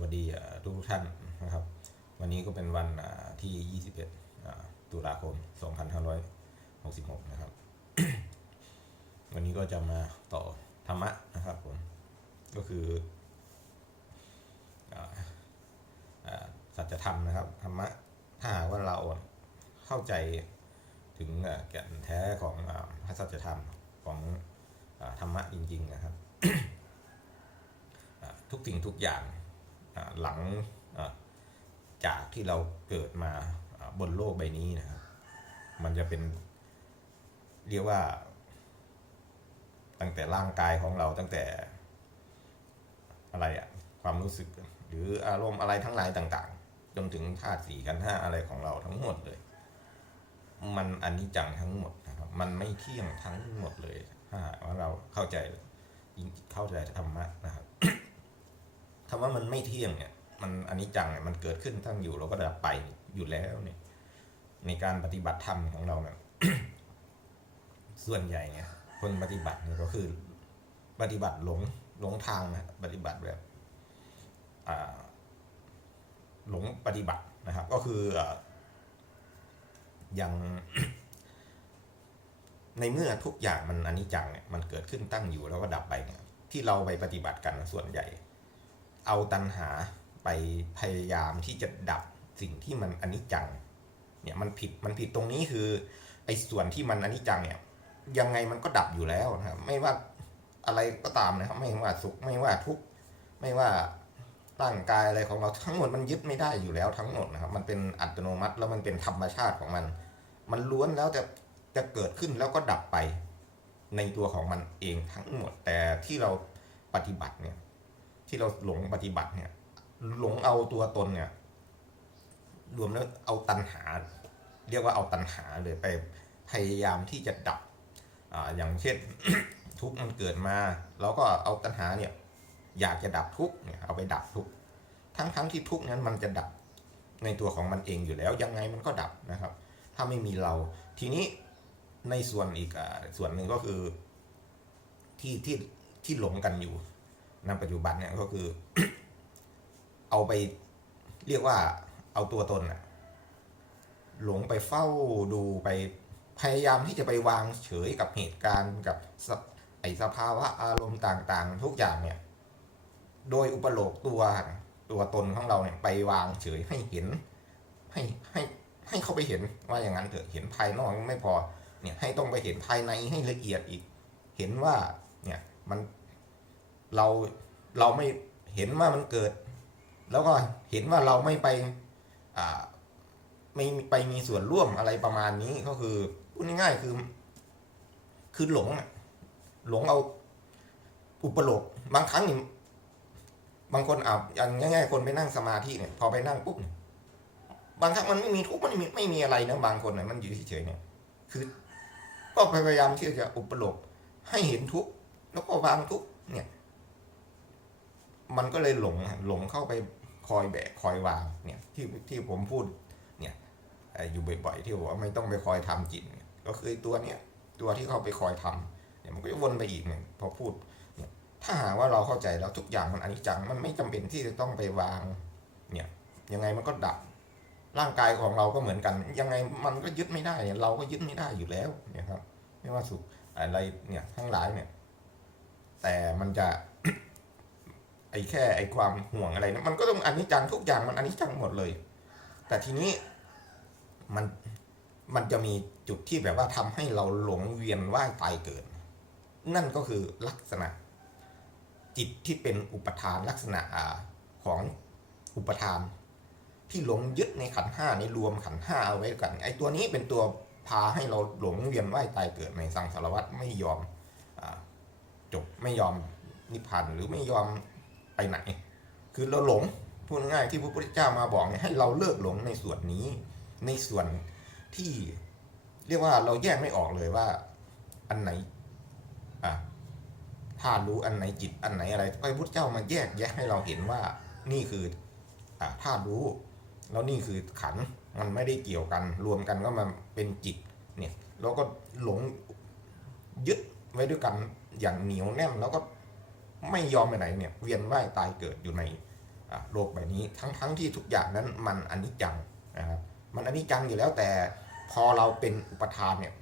วัสดีทุกท่านนะครับ วันนี้ก็เป็นวันอ่าที่ 21อ่าตุลาคม 2566 นะครับ วันนี้ก็จะมาต่อธรรมะนะครับผม ก็คือสัจธรรมนะครับธรรมะถ้าหากว่าเราเข้าใจถึงแก่นแท้ของพระสัจธรรมของอธรรมะจริง ๆ นะครับ ทุกสิ่งทุกอย่าง หลังจากที่เราเกิดมาบนโลกใบนี้นะครับ มันจะเป็นเรียกว่า ตั้งแต่ร่างกายของเราตั้งแต่อะไรอะความรู้สึกหรืออารมณ์อะไรทั้งหลายต่าง ๆ จนถึงธาตุสี่กันห้าอะไรของเราทั้งหมดเลย มันอนิจจังทั้งหมดนะครับ มันไม่เที่ยงทั้งหมดเลยถ้าว่าเราเข้าใจเข้าใจธรรมะนะครับ คำว่ามันไม่เที่ยงเนี่ย มันอันิจจังเนี่ยมันเกิดขึ้นตั้งอยู่เราก็ดับไปอยู่แล้วเนี่ย ในการปฏิบัติธรรมของเราเนี่ยส่วนใหญ่เนี่ย คนปฏิบัติเนี่ยก็คือ ปฏิบัติหลงหลงทางนะปฏิบัติแบบหลงปฏิบัตินะครับ ก็คืออ่าอย่างในเมื่อทุกอย่างมันอนิจจังเนี่ยมันเกิดขึ้นตั้งอยู่แล้วก็ดับไปเนี่ยที่เราไปปฏิบัติกันส่วนใหญ่ เอาตัณหาไปพยายามที่จะดับสิ่งที่มันอนิจจัง เนี่ยมันผิดมันผิดตรงนี้คือไอ้ส่วนที่มันอนิจจังเนี่ย ยังไงมันก็ดับอยู่แล้วนะครับไม่ว่าอะไรก็ตามนะครับ ไม่ว่าสุขไม่ว่าทุกข์ไม่ว่าร่างกายอะไรของเราทั้งหมดมันยึดไม่ได้อยู่แล้วทั้งหมดนะครับ มันเป็นอัตโนมัติแล้วมันเป็นธรรมชาติของมัน มันล้วนแล้วจะจะเกิดขึ้นแล้วก็ดับไปในตัวของมันเองทั้งหมดแต่ที่เราปฏิบัติเนี่ย ที่เราหลงปฏิบัติเนี่ย หลงเอาตัวตนเนี่ย รวมแล้วเอาตัณหา เรียกว่าเอาตัณหาเลยไปพยายามที่จะดับอ่าอย่างเช่นทุกข์มันเกิดมาเราก็เอาตัณหาเนี่ย อยากจะดับทุกข์เนี่ยเอาไปดับทุกข์ทั้งทั้งที่ทุกข์นั้นมันจะดับในตัวของมันเองอยู่แล้ว ยังไงมันก็ดับนะครับ ถ้าไม่มีเรา ทีนี้ในส่วนอีกอส่วนหนึ่งก็คือที่ที่ที่หลงกันอยู่ ณปัจจุบันเนี่ยก็คือ เอาไปเรียกว่าเอาตัวตนอะหลงไปเฝ้าดูไปพยายามที่จะไปวางเฉยกับเหตุการณ์กับไอสภาวะอารมณ์ต่างๆ ทุกอย่างเนี่ย โดยอุปโลกตัวตัวตนของเราเนี่ยไปวางเฉยให้เห็น ให้ให้ให้เขาไปเห็นว่าอย่างนั้นเถอะเห็นภายนอกไม่พอ เนี่ยให้ต้องไปเห็นภายในให้ละเอียดอีก เห็นว่าเนี่ยมัน เราเราไม่เห็นว่ามันเกิด แล้วก็เห็นว่าเราไม่ไปอ่าไม่ไปมีส่วนร่วมอะไรประมาณนี้ก็คือพูดง่ายๆคือ คือหลงหลงเอาอุปโลกบางครั้งนี่บางคนอ่าอย่างง่ายๆคนไปนั่งสมาธิเนี่ยพอไปนั่งปุ๊บเนี่ยบางครั้งมันไม่มีทุกข์มันไม่มีไม่มีอะไรนะบางคนเนี่ยมันอยู่เฉยๆเนี่ย คือ ก็พยายามที่จะอุปโลกให้เห็นทุกข์แล้วก็วางทุกข์เนี่ย มันก็เลยหลงหลงเข้าไปคอยแบกคอยวางเนี่ยที่ที่ผมพูดเนี่ยอยู่บ่อยๆที่บอกว่าไม่ต้องไปคอยทำจิตก็คือตัวเนี้ยตัวที่เข้าไปคอยทำเนี่ยมันก็จะวนไปอีกเนี่ยพอพูดเนี่ยถ้าหากว่าเราเข้าใจแล้วทุกอย่างมันอนิจจังมันไม่จำเป็นที่จะต้องไปวางเนี่ยยังไงมันก็ดับร่างกายของเราก็เหมือนกัน ยังไงมันก็ยึดไม่ได้เนี่ยเราก็ยึดไม่ได้อยู่แล้วเนี่ยครับ ไม่ว่าสุขอะไรเนี่ยทั้งหลายเนี่ย แต่มันจะ ไอ้แค่ไอ้ความห่วงอะไรนะมันก็ต้องอันิจจังทุกอย่างมันอันิจจังหมดเลย แต่ทีนี้มันมันจะมีจุดที่แบบว่าทำให้เราหลงเวียนว่ายตายเกิด นั่นก็คือลักษณะ จิตที่เป็นอุปทานลักษณะอของอุปทาน ที่หลงยึดในขันห้าในรวมขันห้าเอาไว้กัน ไอ้ตัวนี้เป็นตัวพาให้เราหลงเวียนว่ายตายเกิดในสังสารวัฏไม่ยอมอจบไม่ยอมนิพพานหรือไม่ยอม ไปไหน คือเราหลงพูดง่ายๆที่พระพุทธเจ้ามาบอกเนี่ยให้เราเลิกหลงในส่วนนี้ ในส่วนที่เรียกว่าเราแยกไม่ออกเลยว่า อันไหนอะธาตุรู้อันไหนจิตอันไหนอะไรพระพุทธเจ้ามาแยกแยะให้เราเห็นว่านี่คืออะธาตุรู้ แล้วนี่คือขันมันไม่ได้เกี่ยวกัน รวมกันก็มาเป็นจิตเนี่ยแล้วก็หลงยึดไว้ด้วยกันอย่างเหนียวแน่นแล้วก็ ไม่ยอมไปไหนเนี่ยเวียนว่ายตายเกิดอยู่ในโลกใบนี้ทั้งทั้งที่ทุกอย่างนั้นมันอนิจจังนะครับมันอนิจจังอยู่แล้วแต่พอเราเป็นอุปทานเนี่ย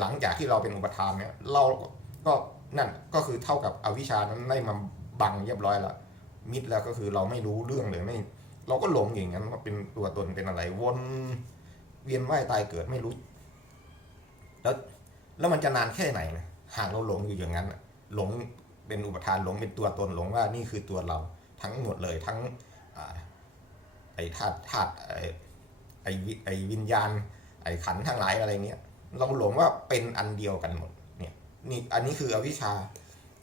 หลังจากที่เราเป็นอุปทานเนี่ยเราก็นั่นก็คือเท่ากับอวิชชานั้นได้มาบังเรียบร้อยแล้วมิดแล้วก็คือเราไม่รู้เรื่องเลยไม่เราก็หลงอย่างนั้นว่าเป็นตัวตนเป็นอะไรวนเวียนว่ายตายเกิดไม่รู้ แล้วแล้วมันจะนานแค่ไหนนะหากเราหลงอยู่อย่างนั้นหลง เป็นอุปทานหลงเป็นตัวตนหลงว่านี่คือตัวเราทั้งหมดเลยทั้งอไอ้ธาตุธาตุไอ้ไอ้วิไอวิญญาณ ไอ้ขันทั้งหลายอะไรเนี้ยเราหลงว่าเป็นอันเดียวกันหมดเนี่ยนี่อันนี้คืออวิชชา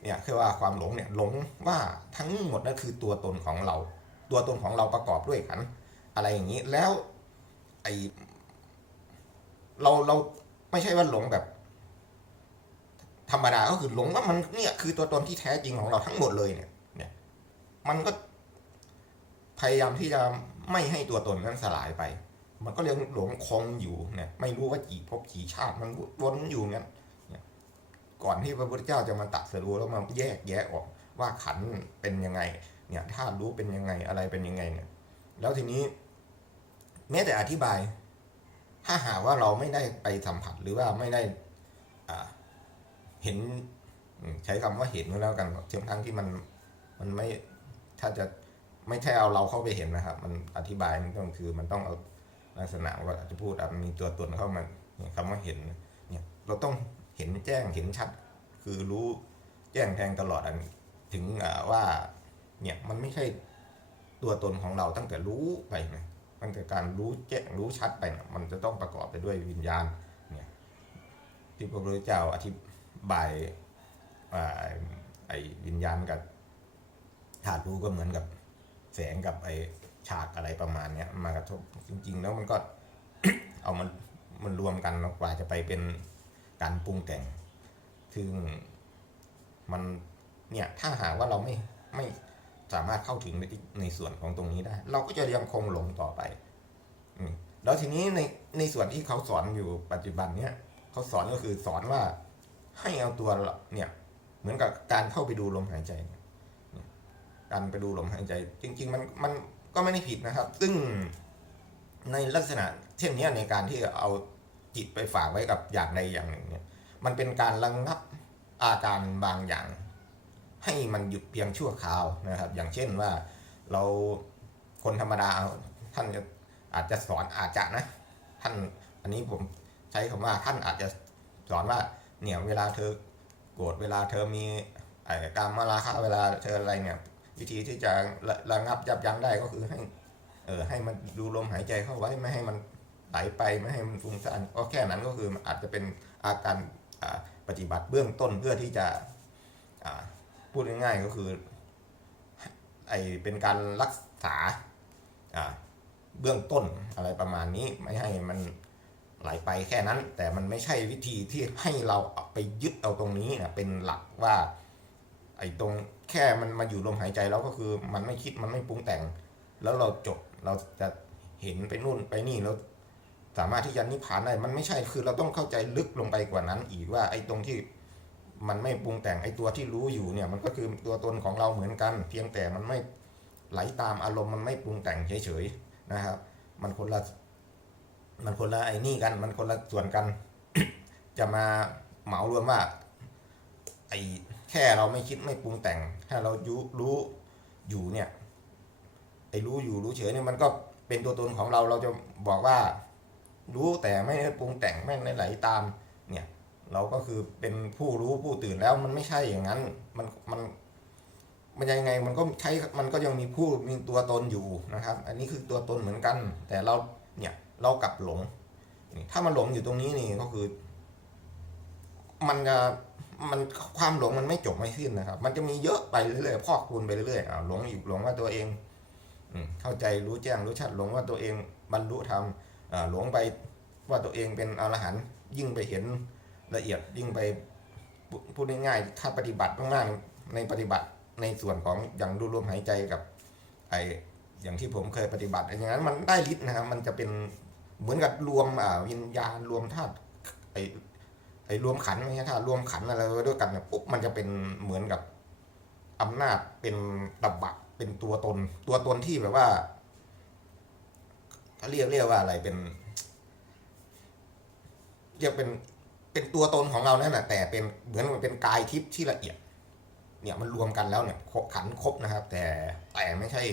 เนี่ยคือว่าความหลงเนี่ยหลงว่าทั้งหมดนั่นคือตัวตนของเรา ตัวตนของเราประกอบด้วยขันอะไรอย่างนี้แล้วไอเราเราไม่ใช่ว่าหลงแบบ ธรรมดาก็คือหลงว่ามันเนี่ยคือตัวตนที่แท้จริงของเราทั้งหมดเลยเนี่ย เนี่ย มันก็พยายามที่จะไม่ให้ตัวตนนั้นสลายไป มันก็ยังหลงคงอยู่เนี่ยไม่รู้ว่ากี่ภพกี่ชาติมันวนอยู่งั้นก่อนที่พระพุทธเจ้าจะมาตรัสรู้แล้วมาแยกแยะออกว่าขันเป็นยังไง เนี่ยธาตุรู้เป็นยังไงอะไรเป็นยังไงเนี่ย แล้วทีนี้ แม้แต่อธิบาย ถ้าหากว่าเราไม่ได้ไปสัมผัสหรือว่าไม่ได้อ่า เห็นใช้คำว่าเห็นก็แล้วกันเทียมทั้งที่มันมันไม่ถ้าจะไม่ใช่เอาเราเข้าไปเห็นนะครับ มันอธิบายมันต้องคือมันต้องเอาลักษณะว่าอาจจะพูดมีตัวตนเข้ามาเนี่ยคำว่าเห็นเนี่ยเราต้องเห็นแจ้งเห็นชัด คือรู้แจ้งแทงตลอดอันถึงว่าเนี่ยมันไม่ใช่ตัวตนของเราตั้งแต่รู้ไปนะตั้งแต่การรู้แจ้งรู้ชัดไปนี่ยมันจะต้องประกอบไปด้วยวิญญาณเนี่ยที่พระพุทธเจ้าอธิบาย ว่าไอ้วิญญาณกับธาตุรู้ก็เหมือนกับแสงกับไอ้ฉากอะไรประมาณเนี้ยมากระทบจริง ๆ แล้วมันก็เอามันมันรวมกันกว่าจะไปเป็นการปรุงแต่ง ซึ่งมันเนี่ยถ้าหากว่าเราไม่ไม่สามารถเข้าถึงในในส่วนของตรงนี้ได้ เราก็จะยังคงหลงต่อไปอืแล้วทีนี้ในในส่วนที่เขาสอนอยู่ปัจจุบันเนี่ยเขาสอนก็คือสอนว่า ให้เอาตัวเนี่ยเหมือนกับการเข้าไปดูลมหายใจ การไปดูลมหายใจ จริง ๆ มันมันก็ไม่ได้ผิดนะครับ ซึ่งในลักษณะเช่นนี้ในการที่เอาจิตไปฝากไว้กับอย่างใดอย่างหนึ่งเนี่ย มันเป็นการระงงับอาการบางอย่าง ให้มันหยุดเพียงชั่วคราวนะครับ อย่างเช่นว่าเราคนธรรมดาท่านจะอาจจะสอนอาจจะนะ ท่านอันนี้ผมใช้คำว่าท่านอาจจะสอนว่า เนี่ยเวลาเธอโกรธเวลาเธอมีไอ้การมาราคะเวลาเธออะไรเนี่ย วิธีที่จะระระงับยับยั้งได้ก็คือให้ เออให้มันดูลมหายใจเข้าไว้ไม่ให้มันไหลไปไม่ให้มันฟุ้งซ่านก็แค่นั้นก็คืออาจจะเป็นอาการปฏิบัติเบื้องต้นเพื่อที่จะพูดง่ายๆก็คือไอเป็นการรักษาเบื้องต้นอะไรประมาณนี้ไม่ให้มัน ไหลไปแค่นั้น แต่มันไม่ใช่วิธีที่ให้เราเอาไปยึดเอาตรงนี้นะเป็นหลักว่าไอ้ตรงแค่มันมาอยู่ลมหายใจแล้วก็คือมันไม่คิดมันไม่ปรุงแต่ง แล้วเราจบเราจะเห็นไปนู่นไปนี่แล้วสามารถที่จะนิพพานได้มันไม่ใช่คือเราต้องเข้าใจลึกลงไปกว่านั้น อีกว่าไอ้ตรงที่มันไม่ปรุงแต่งไอ้ตัวที่รู้อยู่เนี่ย มันก็คือตัวตนของเราเหมือนกัน เพียงแต่มันไม่ไหลตามอารมณ์มันไม่ปรุงแต่งเฉยๆนะครับ มันคนละ มันคนละไอ้นี่กัน มันคนละส่วนกัน จะมาเหมารวมว่า ไอ้แค่เราไม่คิดไม่ปรุงแต่งถ้าเรายุรู้อยู่เนี่ย ไอ้รู้อยู่รู้เฉยเนี่ยมันก็เป็นตัวตนของเราเราจะบอกว่า รู้แต่ไม่ได้ปรุงแต่งไม่ได้ไหลตาม เนี่ย เราก็คือเป็นผู้รู้ผู้ตื่นแล้วมันไม่ใช่อย่างนั้น มันมันมันยังไงมันก็ใช้มันก็ยังมีผู้มีตัวตนอยู่นะครับ อันนี้คือตัวตนเหมือนกัน แต่เราเนี่ย เรากลับหลง ถ้ามันหลงอยู่ตรงนี้นี่ก็คือ มันจะมันความหลงมันไม่จบไม่สิ้นนะครับ มันจะมีเยอะไปเรื่อยๆพอกคูณไปเรื่อยๆอ่าหลงอีกหลงว่าตัวเองอเข้าใจรู้แจ้งรู้ชัดหลงว่าตัวเองบรรลุธรรมหลงไปว่าตัวเองเป็นอรหันต์ยิ่งไปเห็นละเอียดยิ่งไปพูพูดง่ายๆถ้าปฏิบัติมากๆในปฏิบัติในส่วนของอย่างดูลมหายใจกับไออย่างที่ผมเคยปฏิบัติอย่างนั้นมันได้ฤทธิ์นะครับมันจะเป็น เหมือนกับรวมวิญญาณรวมธาตุไอไอรวมขันธ์ไม่ใช่ธาตุรวมขันอะไรไว้ด้วยกันเนี่ยปุ๊บมันจะเป็นเหมือนกับอำนาจเป็นตบะเป็นตัวตน ตัวตนที่แบบว่าเขาเรียกเรียกว่าอะไรเป็นเรียกเป็นเป็นตัวตนของเรานั่นแหละแต่เป็นเหมือนมันเป็นกายทิพย์ที่ละเอียด เนี่ยมันรวมกันแล้วเนี่ยขันครบนะครับ แต่แต่ไม่ใช่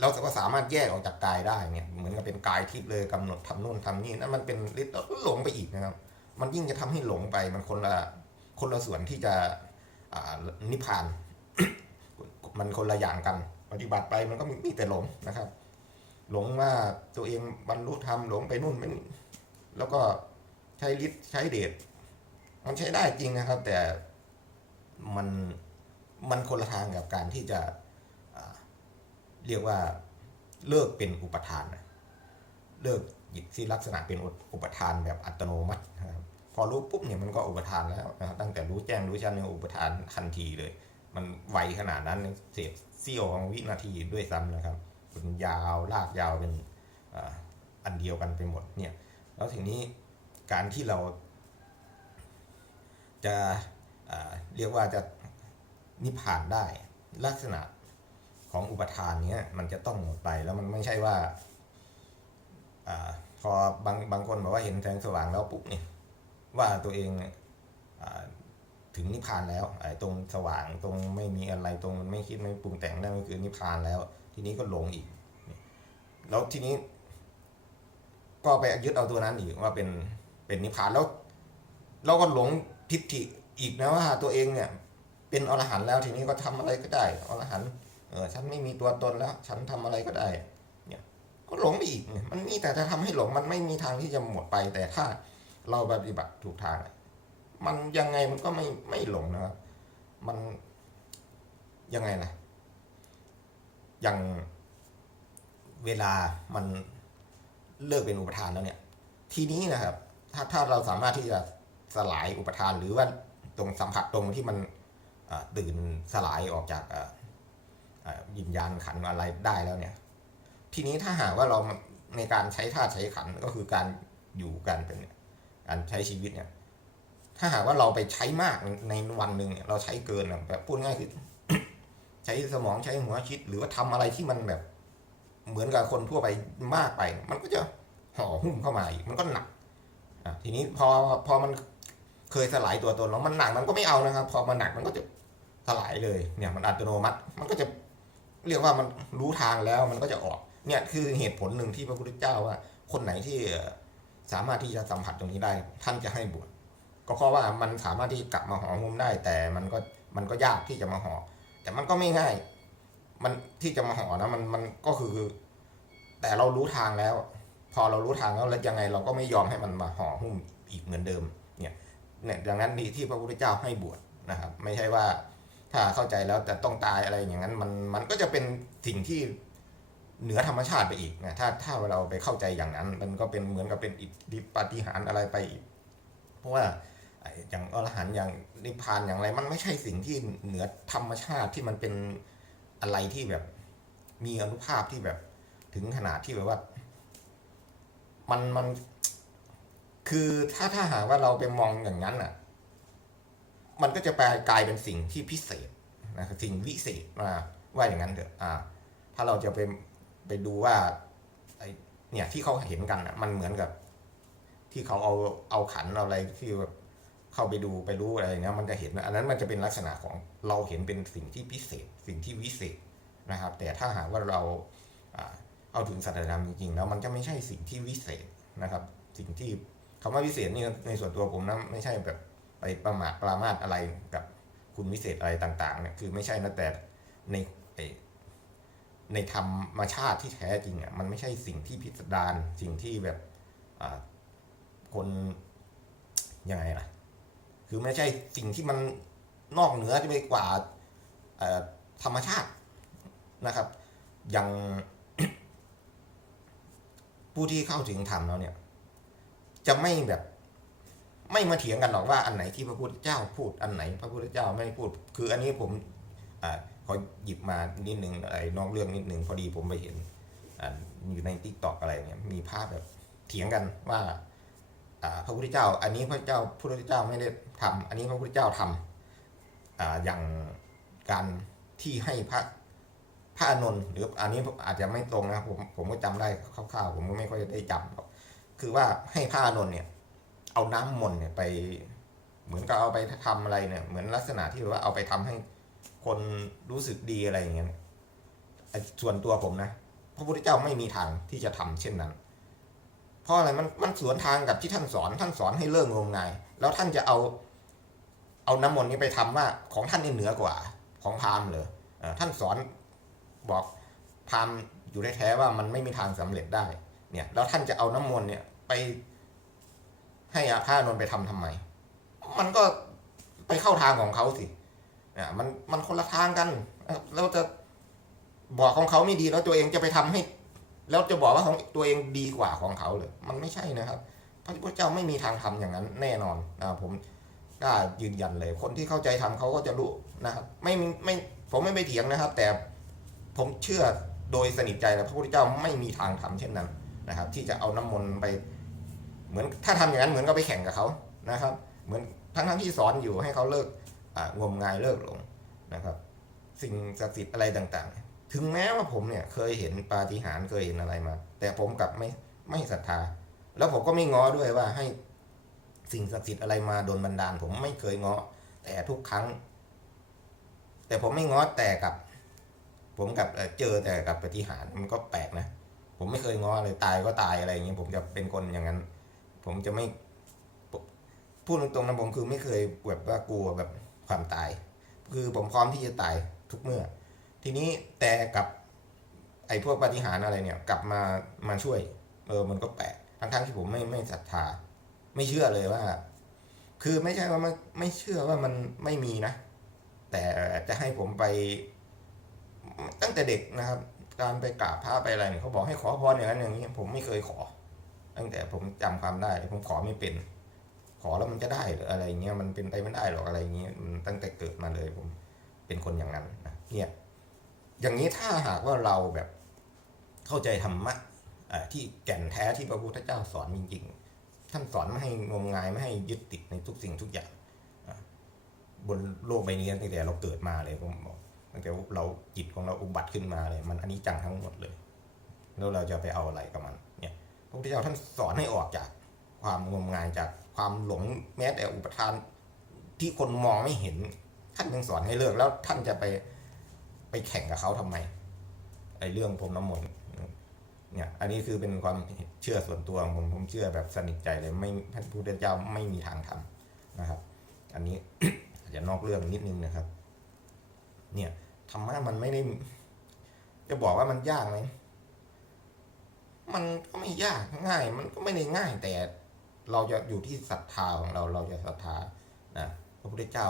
เราก็สามารถแยกออกจากกายได้เนี่ยเหมือนกับเป็นกายทิพย์เลยกำหนดทำนู่นทำนี่นั่นมันเป็นฤทธิ์หลงไปอีกนะครับ มันยิ่งจะทำให้หลงไปมันคนละคนละส่วนที่จะนิพพาน มันคนละอย่างกัน ปฏิบัติไปมันก็มีแต่หลงนะครับ หลงว่าตัวเองบรรลุธรรมหลงไปนู่นไปนี่แล้วก็ใช้ฤทธิ์ใช้เดชมันใช้ได้จริงนะครับ แต่มันมันคนละทางกับการที่จะ เรียกว่าเลิกเป็นอุปทาน เลิกหยิบที่ลักษณะเป็นอุปทานแบบอัตโนมัตินะครับพอรู้ปุ๊บเนี่ยมันก็อุปทานแล้วนะครับตั้งแต่รู้แจ้งรู้ชัดในยอุปทานทันทีเลย มันไวขนาดนั้นเศษเสี้ยวของวินาทีด้วยซ้ำนะครับเป็นยาวลากยาวเป็นอ,อันเดียวกันไปหมดเนี่ยแล้วทีนี้การที่เราจะเรียกว่าจะนิพพานได้ลักษณะ ของอุปทานเนี้ยมันจะต้องหมดไปแล้วมันไม่ใช่ว่าอาพอบางบางคนบอกว่าเห็นแสงสว่างแล้วปุ๊บเนี่ยว่าตัวเองอ่าถึงนิพพานแล้วไอ้ตรงสว่างตรงไม่มีอะไรตรงไม่คิดไม่ปรุงแต่งนั่นก็คือนิพพานแล้ว ทีนี้ก็หลงอีก แล้วทีนี้ ก็ไปยึดเอาตัวนั้นอีกว่าเป็นเป็นนิพพานแล้วเราก็หลงทิฏฐิอีกนะว่าตัวเองเนี่ย เป็นอรหันต์แล้วทีนี้ก็ทำอะไรก็ได้อรหันต์ เออฉันไม่มีตัวตนแล้ว ฉันทำอะไรก็ได้ เนี่ยก็หลงไปอีก มันมีแต่จะทำให้หลงมันไม่มีทางที่จะหมดไป แต่ถ้าเราปฏิบัติถูกทาง มันยังไงมันก็ไม่ไม่หลงนะครับ มันยังไงนะอย่างเวลามันเลิกเป็นอุปทานแล้วเนี่ย ทีนี้นะครับ ถ้าถ้าเราสามารถที่จะสลายอุปทานหรือว่าตรงสัมผัสตรงที่มันตื่นสลายออกจาก อ่าอ่าวิญญาณขันอะไรได้แล้วเนี่ย ทีนี้ถ้าหากว่าเราในการใช้ธาตุใช้ขันก็คือการอยู่กันเป็นเนี่ยการใช้ชีวิตเนี่ย ถ้าหากว่าเราไปใช้มากในวันหนึ่งเนี่ยเราใช้เกินแบบพูดง่ายคือใช้สมองใช้หัวคิด หรือว่าทำอะไรที่มันแบบ เหมือนกับคนทั่วไปมากไป มันก็จะห่อหุ้มเข้ามาอีกมันก็หนักอะทีนี้พอพอมันเคยสลายตัวตนแล้วมันหนักมันก็ไม่เอานะครับ พอมันหนักมันก็จะสลายเลย เนี่ยมันอัตโนมัติ มันก็จะ เรียกว่ามันรู้ทางแล้วมันก็จะออกเนี่ยคือเหตุผลหนึ่งที่พระพุทธเจ้าว่า คนไหนที่สามารถที่จะสัมผัสตรงนี้ได้ ท่านจะให้บวชก็เพราะว่ามันสามารถที่กลับมาห่อหุ้มได้ แต่มันก็มันก็ยากที่จะมาห่อแต่มันก็ไม่ง่าย มันที่จะมาห่อนะมันมันก็คือ แต่เรารู้ทางแล้ว พอเรารู้ทางแล้วแล้วยังไงเราก็ไม่ยอมให้มันมาห่อหุ้มอีกเหมือนเดิม เนี่ยเนี่ยดังนั้นดีที่พระพุทธเจ้าให้บวชนะครับ ไม่ใช่ว่า ถ้าเข้าใจแล้วจะต้องตายอะไรอย่างนั้นมันมันก็จะเป็นสิ่งที่เหนือธรรมชาติไปอีกนะถ้าถ้าเราไปเข้าใจอย่างนั้น มันก็เป็นเหมือนกับเป็นอิทธิปาฏิหาริย์อะไรไปอีก เพราะว่าไอ้อย่างอรหันต์อย่างนิพพานอย่างไร มันไม่ใช่สิ่งที่เหนือธรรมชาติที่มันเป็นอะไรที่แบบมีอนุภาพที่แบบถึงขนาดที่แบบว่า มันมันคือถ้าถ้าหากว่าเราไปมองอย่างนั้นอะ มันก็จะแปลกลายเป็นสิ่งที่พิเศษนะครับสิ่งวิเศษมาว่าอย่างนั้นเถอะอ่า ถ้าเราจะไปไปดูว่าไอเนี่ยที่เขาเห็นกันอะ มันเหมือนกับ ที่เขาเอาเอาขันเอาอะไรที่แบบเข้าไปดูไปรู้อะไรอย่างเงี้ยมันจะเห็นอันนั้นมันจะเป็นลักษณะของเราเห็นเป็นสิ่งที่พิเศษ สิ่งที่วิเศษนะครับ แต่ถ้าหากว่าเราเอาถึงสัจธรรมจริงๆแล้วมันจะไม่ใช่สิ่งที่วิเศษนะครับ สิ่งที่คำว่าวิเศษนี่ในส่วนตัวผมนะไม่ใช่แบบ ไปประมาทปรามาสอะไรกับคุณวิเศษอะไรต่างๆเนี่ยคือไม่ใช่นะแต่ในในธรรมชาติที่แท้จริงอะมันไม่ใช่สิ่งที่พิสดารสิ่งที่แบบคนยังไงล่ะ คือไม่ใช่สิ่งที่มันนอกเหนือไปกว่าธรรมชาตินะครับ อย่างผู้ที่เข้าถึงธรรมแล้วเนี่ย จะไม่แบบ ไม่มาเถียงกันหรอกว่าอันไหนที่พระพุทธเจ้าพูดอันไหน พระพุทธเจ้าไม่พูด คืออันนี้ผมอขอหยิบมานิดนึงไอ้นอกเรื่องนิดนึงพอดีผมไปเห็นอยู่ในทิกตอกอะไรเนี่ยมีภาพแบบเถียงกันว่าพระพุทธเจ้า อันนี้พระเจ้าพระพุทธเจ้าไม่ได้ทำอันนี้พระพุทธเจ้าทำอ่าอย่างการที่ให้พระระอานนท์หรืออันนี้อาจจะไม่ตรงนะผมผมก็จำได้คร่าวๆผมก็ไม่ค่อยได้จำหรอกคือว่าให้พระอานนท์เนี่ย เอาน้ำมนต์เนี่ยไป เหมือนกับเอาไปทำอะไรเนี่ย เหมือนลักษณะที่ว่าเอาไปทำให้คนรู้สึกดีอะไรอย่างเงี้ยส่วนตัวผมนะพระพุทธเจ้าไม่มีทางที่จะทำเช่นนั้น เพราะอะไรมันมันสวนทางกับที่ท่านสอนท่านสอนให้เลิกงมงาย แล้วท่านจะเอาเอาน้ำมนต์นี้ไปทำว่าของท่านนี่เหนือกว่าของพราหมณ์เหรอท่านสอนบอกพราหมณ์อยู่แท้ๆว่ามันไม่มีทางสำเร็จได้เนี่ยแล้วท่านจะเอาน้ำมนต์เนี่ยไป ให้อาพานนท์ไปทำทำไม มันก็ไปเข้าทางของเขาสิอะมันมันคนละทางกันแล้วจะบอกของเขาไม่ดีแล้วตัวเองจะไปทำให้ แล้วจะบอกว่าของตัวเองดีกว่าของเขาเลยมันไม่ใช่นะครับ พระพุทธเจ้าไม่มีทางทำอย่างนั้นแน่นอนนะผมกล้ายืนยันเลย คนที่เข้าใจทำเขาก็จะรู้นะครับ ไม่ไม่ผมไม่ไปเถียงนะครับ แต่ผมเชื่อโดยสนิทใจแล้วพระพุทธเจ้าไม่มีทางทำเช่นนั้นนะครับ ที่จะเอาน้ำมนต์ไป เหมือนถ้าทำอย่างนั้นเหมือนก็ไปแข่งกับเขานะครับ เหมือนทั้งทั้งที่สอนอยู่ให้เขาเลิกงมงายเลิกหลงนะครับ สิ่งศักดิ์สิทธิ์อะไรต่างๆ ถึงแม้ว่าผมเนี่ยเคยเห็นปาฏิหาริย์เคยเห็นอะไรมา แต่ผมกลับไม่ไม่ศรัทธา แล้วผมก็ไม่ง้อด้วยว่าให้สิ่งศักดิ์สิทธิ์อะไรมาโดนบันดาล ผมไม่เคยง้อแต่ทุกครั้ง แต่ผมไม่ง้อแต่กับ ผมกับเจอแต่กับปาฏิหาริย์มันก็แปลกนะผมไม่เคยง้อเลยตายก็ตายอะไรอย่างเงี้ยผมจะเป็นคนอย่างนั้น ผมจะไม่พูดตรงๆนะผมคือไม่เคยแบบว่ากลัวแบบความตาย คือผมพร้อมที่จะตายทุกเมื่อ ทีนี้แต่กับไอ้พวกปฏิหารอะไรเนี่ย กลับมามาช่วย เออมันก็แปลกทั้งๆที่ผมไม่ไม่ศรัทธา ไม่เชื่อเลยว่า คือไม่ใช่ว่าไม่ไม่เชื่อว่ามันไม่มีนะ แต่จะให้ผมไป ตั้งแต่เด็กนะครับ การไปกราบพระไปอะไรเนี่ยเขาบอกให้ขอพรอย่างนั้นอย่างนี้ผมไม่เคยขอ ตั้งแต่ผมจำความได้ ผมขอไม่เป็น ขอแล้วมันจะได้หรืออะไรเงี้ยมันเป็นไปไม่ได้หรอกอะไรเงี้ยตั้งแต่เกิดมาเลยผมเป็นคนอย่างนั้นนะเนี่ยอย่างนี้ถ้าหากว่าเราแบบเข้าใจธรรมะที่แก่นแท้ที่พระพุทธเจ้าสอนจริงๆท่านสอนไม่ให้งมงายไม่ให้ยึดติดในทุกสิ่งทุกอย่างบนโลกใบนี้ตั้งแต่เราเกิดมาเลยผมบอกตั้งแต่เราจิตของเราอุบัติขึ้นมาเลย มันอันิจจังทั้งหมดเลย แล้วเราจะไปเอาอะไรกับมัน พระพุทธเจ้าท่านสอนให้ออกจากความงมงายจากความหลงแม้แต่อุปทาน ที่คนมองไม่เห็น ท่านยังสอนให้เลิกแล้วท่านจะไปไปแข่งกับเขาทำไมไอ้เรื่องผมน้ำมนต์เนี่ย อันนี้คือเป็นความเชื่อส่วนตัวของผมผมเชื่อแบบสนิทใจเลยไม่ท่านพุทธเจ้าไม่มีทางทำนะครับ อันนี้อาจจะนอกเรื่องนิดนึงนะครับ เนี่ยธรรมะมันไม่ได้จะบอกว่ามันยากไหม มันก็ไม่ยากง่าย มันก็ไม่ได้ง่าย แต่เราจะอยู่ที่ศรัทธาของเราเราจะศรัทธานะพระพุทธเจ้า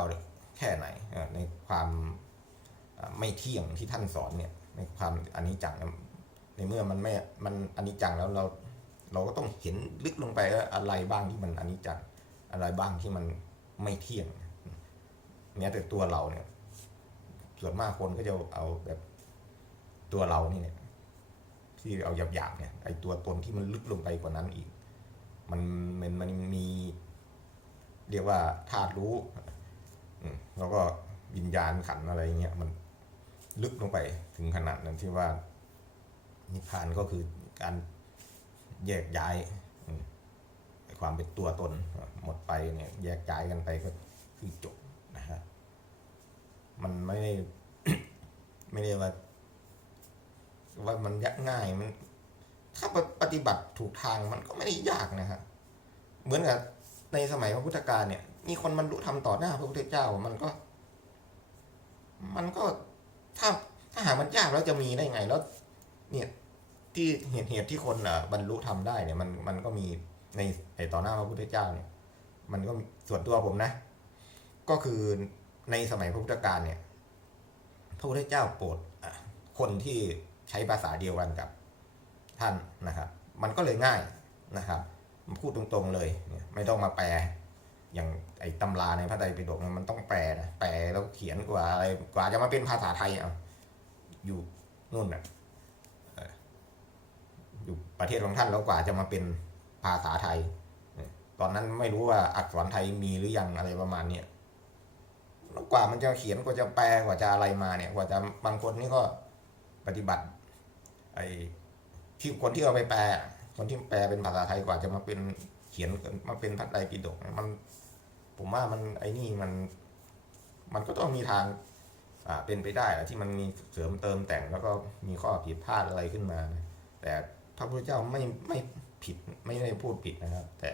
แค่ไหนในความไม่เที่ยงที่ท่านสอนเนี่ยในความอันิจจังในเมื่อมันไม่มันอันิจจังแล้วเราเราก็ต้องเห็นลึกลงไปว่าอะไรบ้างที่มันอันิจจังอะไรบ้างที่มันไม่เที่ยงแม้แต่ตัวเราเนี่ย ส่วนมากคนก็จะเอาแบบตัวเรานี่เนี่ย ที่เอาหยาบๆเนี่ยไอตัวตนที่มันลึกลงไปกว่านั้นอีก มันมันมันมี เรียกว่าธาตุรู้แล้วก็วิญญาณขันอะไรเงี้ยมันลึกลงไปถึงขนาดนั้นที่ว่า นิพพานก็คือการแยกย้ายความเป็นตัวตนหมดไปเนี่ยแยกย้ายกันไปก็คือจบนะฮะมันไม่ได้ไม่ได้ว่า ว่ามันยากง่ายมัน ถ้าปฏิบัติถูกทางมันก็ไม่ได้ยากนะฮะเหมือนกับในสมัยพระพุทธกาลเนี่ย มีคนบรรลุธรรมต่อหน้าพระพุทธเจ้ามันก็ มันก็ถ้าถ้าหากมันยากแล้วจะมีได้ไงแล้ว เนี่ยที่เหตุเหตุที่คนอะบรรลุธรรมได้เนี่ย มันมันก็มีในไอต่อหน้าพระพุทธเจ้าเนี่ย มันก็ส่วนตัวผมนะ ก็คือในสมัยพระพุทธกาลเนี่ย พระพุทธเจ้าโปรดคนที่ ใช้ภาษาเดียวกันกับท่านนะครับ มันก็เลยง่ายนะครับพูดตรงๆเลยไม่ต้องมาแปล อย่างไอ้ตำราในพระไตรปิฎกมันต้องแปลนะแปลแล้วเขียนกว่าอะไรกว่าจะมาเป็นภาษาไทยอะอยู่นู่นน่ะเอ่ออยู่ประเทศของท่านแล้วกว่าจะมาเป็นภาษาไทย ตอนนั้นไม่รู้ว่าอักษรไทยมีหรือยังอะไรประมาณเนี้ยแล้วกว่ามันจะเขียนกว่าจะแปลกว่าจะอะไรมาเนี่ย กว่าจะบางคนนี่ก็ปฏิบัติ ไอ้ที่คนที่เอาไปแปล คนที่แปลเป็นภาษาไทยกว่าจะมาเป็นเขียนมาเป็นพระไตรปิฎกมัน ผมว่ามันไอ้นี่มัน มันก็ต้องมีทาง อ่าเป็นไปได้ที่มันมีเสริมเติมแต่งแล้วก็มีข้อผิดพลาดอะไรขึ้นมานะแต่พระพุทธเจ้าไม่ไม่ผิดไม่ได้พูดผิดนะครับ แต่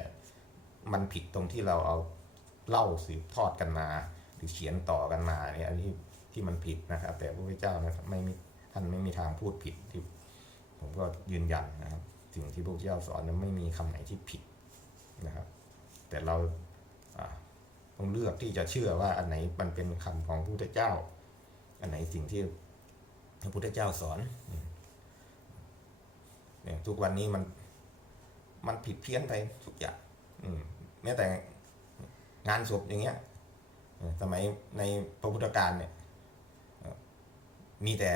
มันผิดตรงที่เราเอาเล่าสืบทอดกันมา หรือเขียนต่อกันมาเนี่ยอันนี้ที่มันผิดนะครับ แต่พระพุทธเจ้านะไม่มีท่านไม่มีทางพูดผิดที่ ผมก็ยืนยันนะครับสิ่งที่พระเจ้าสอนนั้นไม่มีคำไหนที่ผิดนะครับ แต่เราต้องเลือกที่จะเชื่อว่าอันไหนมันเป็นคำของพระพุทธเจ้า อันไหนสิ่งที่พระพุทธเจ้าสอนเนี่ยทุกวันนี้มันมันผิดเพี้ยนไปทุกอย่างอืมแม้แต่งานศพอย่างเงี้ยสมัยในพระพุทธการเนี่ยมีแต่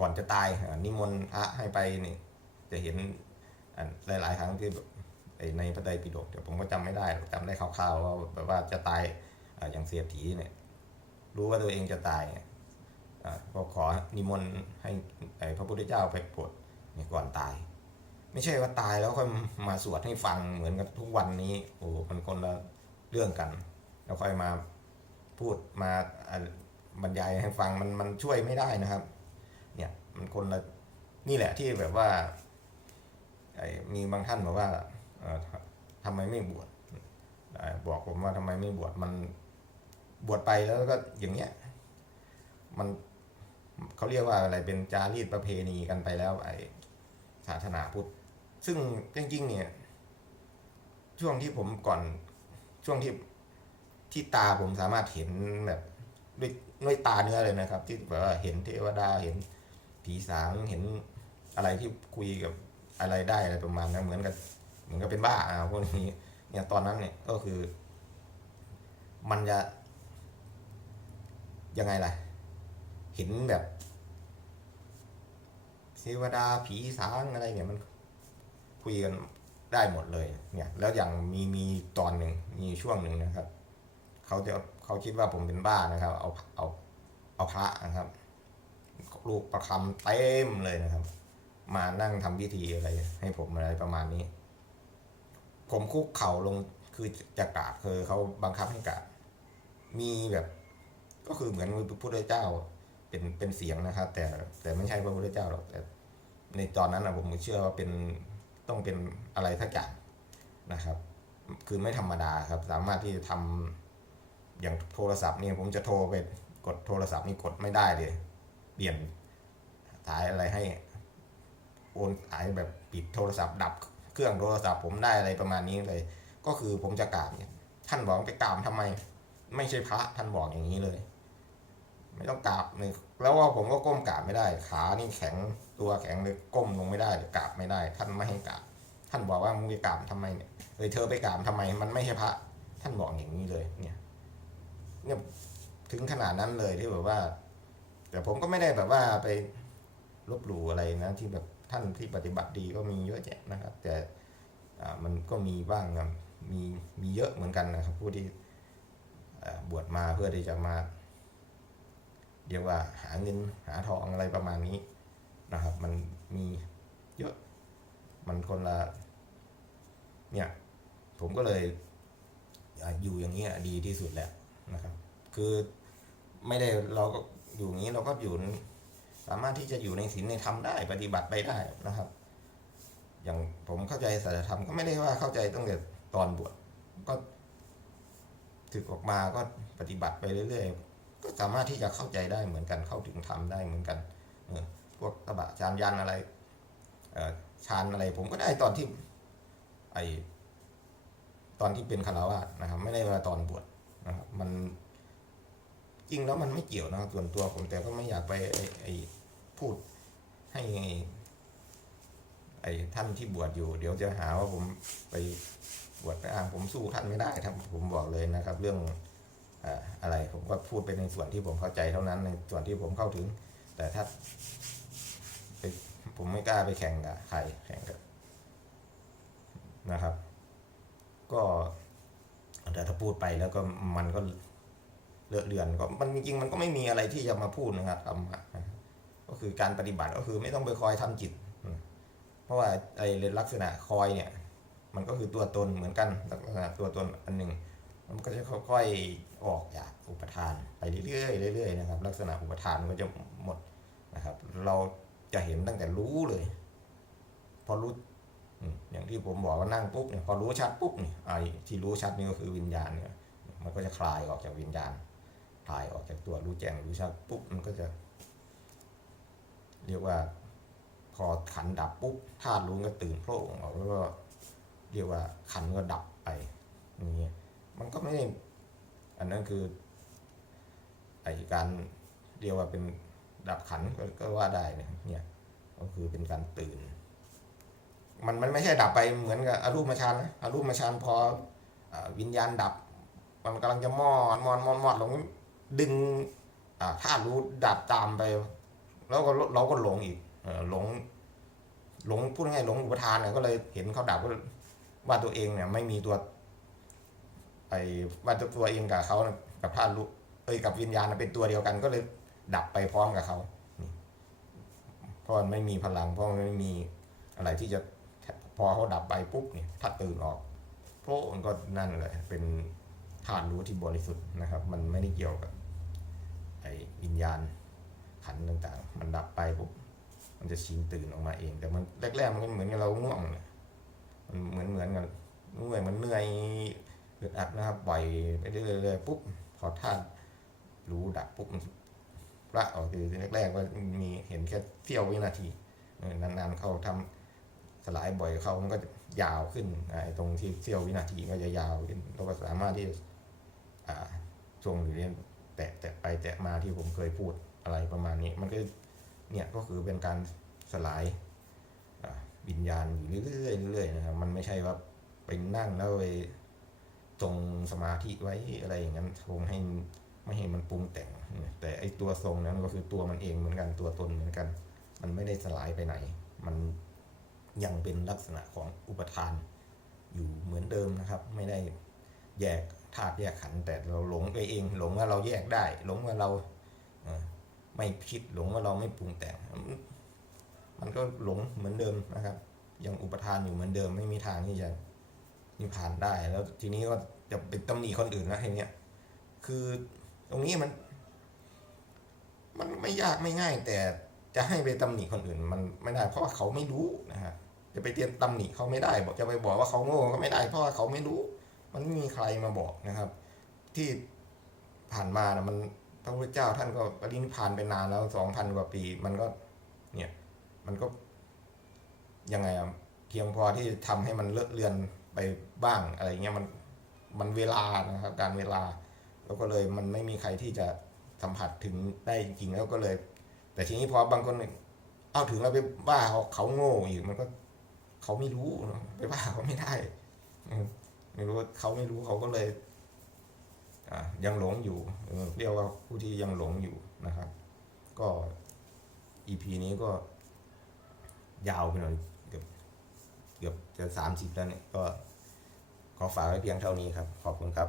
ก่อนจะตายนิมนต์พระให้ไปนี่ จะเห็นหลาย ๆ ครั้งที่ในพระไตรปิฎกเดี๋ยวผมก็จำไม่ได้หรอกจำได้คร่าวๆว่าแบบว่าจะตายอย่างเสียถีเนี่ย รู้ว่าตัวเองจะตายก็ขอนิมนต์ให้พระพุทธเจ้าไปโปรดเนี่ยก่อนตาย ไม่ใช่ว่าตายแล้วค่อยมาสวดให้ฟังเหมือนกับทุกวันนี้โอ้โหมันคนละเรื่องกัน แล้วค่อยมาพูดมาบรรยายให้ฟังมันมันช่วยไม่ได้นะครับ คนละนี่แหละที่แบบว่ามีบางท่านบอกว่าเอ่อทำไมไม่บวชบอกผมว่าทำไมไม่บวชมันบวชไปแล้วก็อย่างเงี้ย มันเขาเรียกว่าอะไรเป็นจารีตประเพณีกันไปแล้ว ไอ้ศาสนาพุทธ ซึ่งจริงๆ เนี่ย ช่วงที่ผมก่อนช่วงที่ที่ตาผมสามารถเห็นแบบด้วยด้วยตาเนื้อเลยนะครับ ที่แบบว่าเห็นเทวดาเห็น ผีสางเห็นอะไรที่คุยกับอะไรได้อะไรประมาณนั้นเหมือนกับเหมือนกับเป็นบ้าอะพวกนี้เนี่ยตอนนั้นเนี่ยก็คือ มันจะยังไงล่ะ เห็นแบบเทวดาผีสางอะไรเนี่ยมันคุยกันได้หมดเลย เนี่ย แล้วอย่างมีมีตอนหนึ่งมีช่วงหนึ่งนะครับ เขาจะเขาคิดว่าผมเป็นบ้านะครับ เอาเอาเอาพระนะครับ ลูกประคำเต็มเลยนะครับ มานั่งทำพิธีอะไร ให้ผมอะไรประมาณนี้ ผมคุกเข่าลงคือจะกราบคือเขาบังคับให้กราบมีแบบ ก็คือเหมือนพระพุทธเจ้าเป็นเป็นเสียงนะครับ แต่แต่ไม่ใช่พระพุทธเจ้าหรอกแต่ในตอนนั้นนะผมเชื่อว่าเป็นต้องเป็นอะไรทักอย่างนะครับ คือไม่ธรรมดาครับ สามารถที่จะทำอย่างโทรศัพท์เนี่ยผมจะโทรไปกดโทรศัพท์นี่กดไม่ได้เลย เปลี่ยนสายอะไรให้โอนสายแบบปิดโทรศัพท์ดับเครื่องโทรศัพท์ผมได้อะไรประมาณนี้เลย ก็คือผมจะกราบเนี่ยท่านบอกไปกราบทำไม ไม่ใช่พระท่านบอกอย่างนี้เลย ไม่ต้องกราบเลยแล้วว่าผมก็ก้มกราบไม่ได้ ขานี่แข็งตัวแข็งเลยก้มลงไม่ได้กราบไม่ได้ ท่านไม่ให้กราบท่านบอกว่ามึงไปกราบทำไมเนี่ยเอยเธอไปกราบทำไม มันไม่ใช่พระ ท่านบอกอย่างนี้เลย เนี่ยเนี่ยถึงขนาดนั้นเลยที่แบบว่า แต่ผมก็ไม่ได้แบบว่าไปลบหลู่อะไรนะที่แบบท่านที่ปฏิบัติดีก็มีเยอะแยะนะครับ แต่มันก็มีบ้างมีมีเยอะเหมือนกันนะครับ ผู้ที่บวชมาเพื่อที่จะมาเรียกว่าหาเงินหาทองอะไรประมาณนี้นะครับ มันมีเยอะมันคนละเนี่ยผมก็เลยอยู่อย่างนี้ยดีที่สุดแล้วนะครับ คือไม่ได้เราก็ อยู่งนี้เราก็อยู่สามารถที่จะอยู่ในศีลในธรรมได้ปฏิบัติไปได้นะครับ อย่างผมเข้าใจศาสัจธรรมก็ไม่ได้ว่าเข้าใจตั้งแต่ตอนบวชก็ถึกออกมาก็ปฏิบัติไปเรื่อย ๆ ก็สามารถที่จะเข้าใจได้เหมือนกันเข้าถึงธรรมได้เหมือนกันเออพวกตบะฌานยันอะไรเออฌานอะไร ผมก็ได้ตอนที่ไอตอนที่เป็นคารวะนะครับ ไม่ได้ว่าตอนบวชนะครับมัน จริงแล้วมันไม่เกี่ยวนะส่วนตัวผมแต่ก็ไม่อยากไปไอไอพูดให้ไอ้ท่านที่บวชอยู่ เดี๋ยวจะหาว่าผมไปบวชไปอ้างผมสู้ท่านไม่ได้ครับผมบอกเลยนะครับ เรื่องเอ่ออะไรผมก็พูดไปในส่วนที่ผมเข้าใจเท่านั้นในส่วนที่ผมเข้าถึง แต่ถ้าไปผมไม่กล้าไปแข่งกับใครแข่งกับนะครับ ก็แต่ถ้าพูดไปแล้วก็มันก็ เลอะเลือนก็มันจริงมันก็ไม่มีอะไรที่จะมาพูดนะครับธรรมะนะครับก็คือการปฏิบัติก็คือไม่ต้องไปคอยทำจิต เพราะว่าไอ้ลักษณะคอยเนี่ย มันก็คือตัวตนเหมือนกันลักษณะตัวตนอันหนึ่งมันก็จะค่อยๆออกจากอุปทานไปเรื่อยๆเรื่อยๆนะครับ ลักษณะอุปทานมันก็จะหมดนะครับ เราจะเห็นตั้งแต่รู้เลย พอรู้อย่างที่ผมบอกว่านั่งปุ๊บเนี่ยพอรู้ชัดปุ๊บเนี่ยไอ้ที่รู้ชัดนี่ก็คือวิญญาณเนี่ยมันก็จะคลายออกจากวิญญาณ คลายออกจากตัวรู้แจ้งรู้ชัดปุ๊บมันก็จะ เรียกว่า พอขันดับปุ๊บธาตุรู้ก็ตื่นโผล่ออกแล้วก็เรียกว่าขันก็ดับไปอย่มันก็ไม่ได้อันนั้นคือไอการเรียกว่าเป็นดับขันก็กว่าได้นะเนี่ยก็คือเป็นการตื่น มันมันไม่ใช่ดับไปเหมือนกับอรูปฌานนะอรูปฌานพออวิญญาณดับ มันกำลังจะมอดมอดมอดมอดลง ดึงอ่ารู้ดับตามไป แล้วก็เราก็หลงอีกหลง หลงพูดง่ายหลงอุปทานเนี่ยก็เลยเห็นเขาดับก็ว่าตัวเองเนี่ยไม่มีตัวไอ้ว่าตัวเองกับเขากับธาตุรู้เอ้ยกับวิญญาณเป็นตัวเดียวกันก็เลยดับไปพร้อมกับเขาเพราะมันไม่มีพลัง เพราะมันไม่มีอะไรที่จะพอเขาดับไปปุ๊บเนี่ยถ้าตื่นออกเพราะมันก็นั่นแหละเป็น ธาตุรู้ที่บริสุทธิ์นะครับ มันไม่ได้เกี่ยวกับไอ้วิญญาณขันต่างๆ มันดับไปปุ๊บมันจะชิงตื่นออกมาเอง แต่มันแรกๆมันก็เหมือนกับเราง่วงเนี่ยมันเหมือนเหมือนกันเหนื่อยมันเหนื่อยอึดอัดนะครับปล่อยไปเรื่อยๆปุ๊บพอท่านรู้ดับปุ๊บมันละออกคือแรกๆก็มีเห็นแค่เสี้ยววินาทีนานๆเขาทำสลายบ่อยเขามันก็ยาวขึ้นไอ้ตรงที่เสี้ยววินาทีก็จะยาวขึ้นเราก็สามารถที่จะอ่าช่วงหรือเรียนแตะแตะไปแตะมาที่ผมเคยพูดอะไรประมาณนี้ มันก็เนี่ยก็คือเป็นการสลายวิญญาณอยู่เรื่อยๆเรื่อยๆนะครับมันไม่ใช่ว่าไปนั่งแล้วไปทรงสมาธิไว้อะไรอย่างนั้นทรงให้ไม่ให้มันปรุงแต่ง แต่ไอตัวทรงนั้นก็คือตัวมันเองเหมือนกันตัวตนเหมือนกัน มันไม่ได้สลายไปไหน มันยังเป็นลักษณะของอุปทานอยู่เหมือนเดิมนะครับ ไม่ได้แยก ธาตุแยกขันแต่เราหลงไปเอง หลงว่าเราแยกได้ หลงว่าเราไม่คิดหลงว่าเราไม่ปรุงแต่งมันก็หลงเหมือนเดิมนะครับ ยังอุปทานอยู่เหมือนเดิมไม่มีทางที่จะนิพพานได้ แล้วทีนี้ก็จะไปตำหนิคนอื่นนะทีเนี้ยคือตรงนี้มัน มันไม่ยากไม่ง่าย แต่จะให้ไปตำหนิคนอื่น มันไม่ได้ เพราะว่าเขาไม่รู้นะฮะจะไปเตียนตำหนิเขาไม่ได้ บอกจะไปบอกว่าเขาโง่ก็ไม่ได้ เพราะว่าเขาไม่รู้ มันไม่มีใครมาบอกนะครับ ที่ผ่านมานะมันพระพุทธเจ้าท่านก็ปรินิพานไปนานแล้วสองพันกว่าปี มันก็เนี่ยมันก็ยังไงอะเพียงพอที่ทำให้มันเลอะเลือนไปบ้างอะไรเงี้ยมันมันเวลานะครับ การเวลา แล้วก็เลยมันไม่มีใครที่จะสัมผัสถึงได้จริงแล้วก็เลย แต่ทีนี้พอบางคนเอาถึงแล้วไปว่าเขาเขาโง่อีกมันก็ เขาไม่รู้ไปว่าเขาไม่ได้ ไม่รู้เขาไม่รู้เขาก็เลยอะยังหลงอยู่เรียกว่าผู้ที่ยังหลงอยู่นะครับ ก็อีพีนี้ก็ยาวไปหน่อยเกือบเกือบจะสามสิบแล้วเนี่ยก็ขอฝากไว้เพียงเท่านี้ครับ ขอบคุณครับ